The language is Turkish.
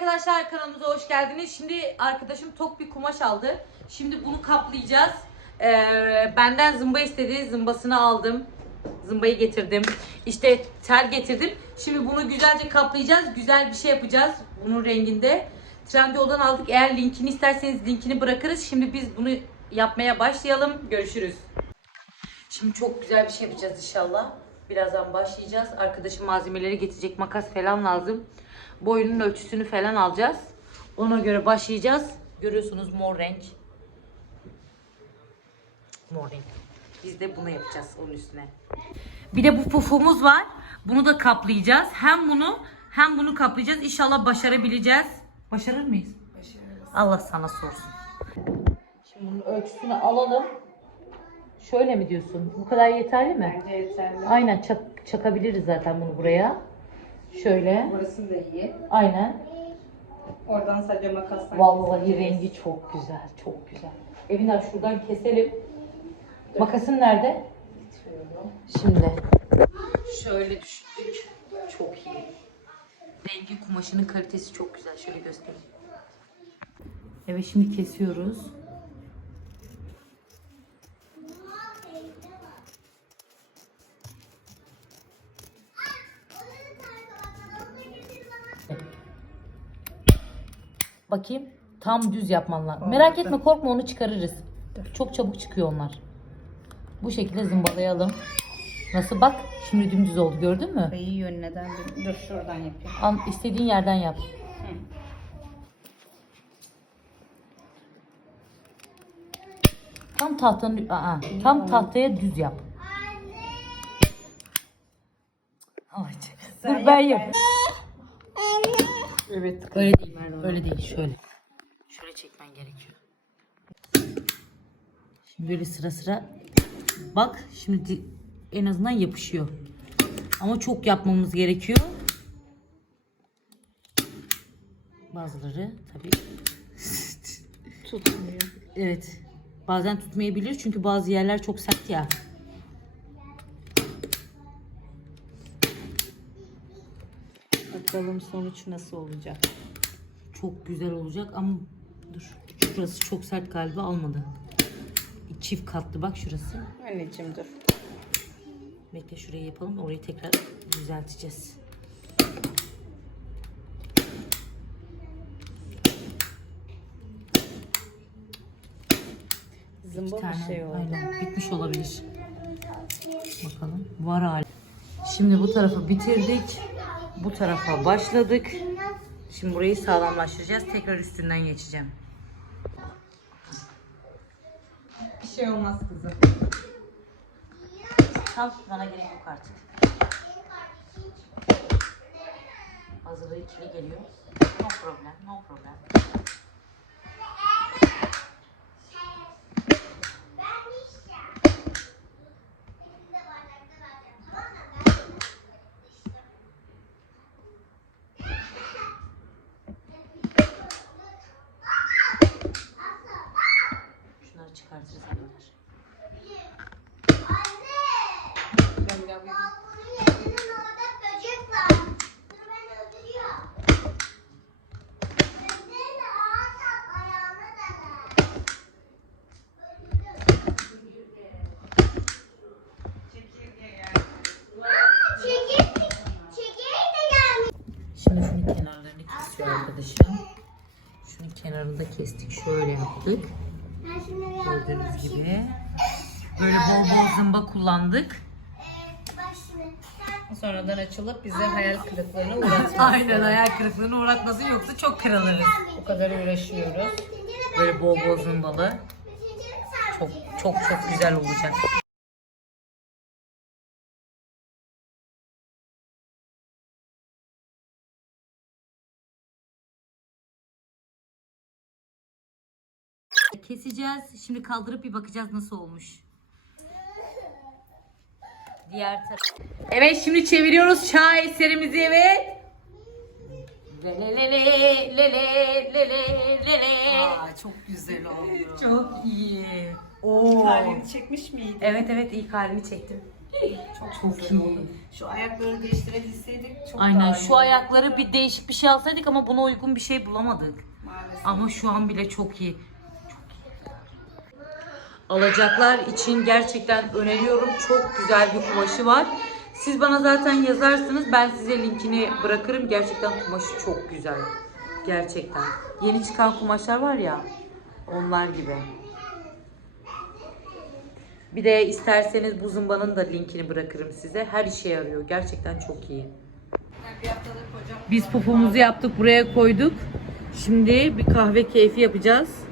arkadaşlar kanalımıza hoş geldiniz. Şimdi arkadaşım tok bir kumaş aldı. Şimdi bunu kaplayacağız. Ee, benden zımba istedi. Zımbasını aldım. Zımbayı getirdim. İşte tel getirdim. Şimdi bunu güzelce kaplayacağız. Güzel bir şey yapacağız. Bunun renginde. Trendyol'dan aldık. Eğer linkini isterseniz linkini bırakırız. Şimdi biz bunu yapmaya başlayalım. Görüşürüz. Şimdi çok güzel bir şey yapacağız inşallah. Birazdan başlayacağız. Arkadaşım malzemeleri getirecek. Makas falan lazım. Boyunun ölçüsünü falan alacağız. Ona göre başlayacağız. Görüyorsunuz mor renk. Mor renk. Biz de bunu yapacağız onun üstüne. Bir de bu pufumuz var. Bunu da kaplayacağız. Hem bunu hem bunu kaplayacağız. İnşallah başarabileceğiz. Başarır mıyız? Başarırız. Allah sana sorsun. Şimdi bunun ölçüsünü alalım. Şöyle mi diyorsun? Bu kadar yeterli mi? Bence yeterli. Aynen çak, çakabiliriz zaten bunu buraya. Şöyle. Burası da iyi. Aynen. Oradan sadece makasla Vallahi kesebiliriz. rengi çok güzel. Çok güzel. Evinden şuradan keselim. Makasın nerede? Getiriyorum. Şimdi. Şöyle düşündük. Çok iyi. Rengi kumaşının kalitesi çok güzel. Şöyle göstereyim. Evet şimdi kesiyoruz. Bakayım. Tam düz yapman lazım. Merak etme korkma onu çıkarırız. Çok çabuk çıkıyor onlar. Bu şekilde zımbalayalım. Nasıl bak? Şimdi dümdüz oldu gördün mü? İyi yönüne döndüm. Dur şuradan yapayım. Al, istediğin yerden yap. Tam tahtanın aa, tam tahtaya düz yap. Ay, Dur ben yap. Evet. Öyle değil. Öyle değil. Şöyle. Şöyle çekmen gerekiyor. Şimdi böyle sıra sıra bak şimdi di- en azından yapışıyor. Ama çok yapmamız gerekiyor. Bazıları tabii Tutmuyor. evet bazen tutmayabilir çünkü bazı yerler çok sert ya. Bakalım sonuç nasıl olacak. Çok güzel olacak ama dur şurası çok sert galiba almadı. Çift katlı bak şurası. Anneciğim dur. Bekle şurayı yapalım. Orayı tekrar düzelteceğiz. Zımba Bir tane şey oldu. aynen bitmiş olabilir. Bakalım. Var hali. Şimdi bu tarafı bitirdik. Bu tarafa başladık. Şimdi burayı sağlamlaştıracağız. Tekrar üstünden geçeceğim. Bir şey olmaz kızım. Tam bana gerek yok artık. Hazırlığı ikili geliyor. No problem, no problem. Şunları çıkartırız arkadaşlar. Ben bir daha bir- Senin orada böcek var. Dur ben öldürüyorum. Sen de ağaç at ayağına da. Aa, çekirge, çekirge de gelmiş. Şimdi şunun kenarlarını kesiyor arkadaşım. Şunun kenarını da kestik. Şöyle yaptık. Ben şimdi Gördüğünüz gibi. Böyle bol bol zımba kullandık. Sonradan açılıp bize hayal kırıklığına uğratıyor. Aynen hayal kırıklığına uğratmasın yoksa çok kırılırız. O kadar uğraşıyoruz. Böyle bol bol zımbalı. Çok çok çok güzel olacak. keseceğiz. Şimdi kaldırıp bir bakacağız nasıl olmuş. Diğer taraf. Evet şimdi çeviriyoruz çay eserimizi evet. Lele lele lele lele lele. Aa, çok güzel oldu. Çok iyi. Oo. Kalbini çekmiş miydi? Evet evet ilk halini çektim. Çok, çok güzel iyi. oldu. Şu ayakları değiştirebilseydik çok Aynen daha iyi. şu ayakları bir değişik bir şey alsaydık ama buna uygun bir şey bulamadık. Maalesef. Ama şu an bile çok iyi. Alacaklar için gerçekten öneriyorum. Çok güzel bir kumaşı var. Siz bana zaten yazarsınız. Ben size linkini bırakırım. Gerçekten kumaşı çok güzel. Gerçekten. Yeni çıkan kumaşlar var ya. Onlar gibi. Bir de isterseniz bu zımbanın da linkini bırakırım size. Her işe yarıyor. Gerçekten çok iyi. Biz pupumuzu yaptık buraya koyduk. Şimdi bir kahve keyfi yapacağız.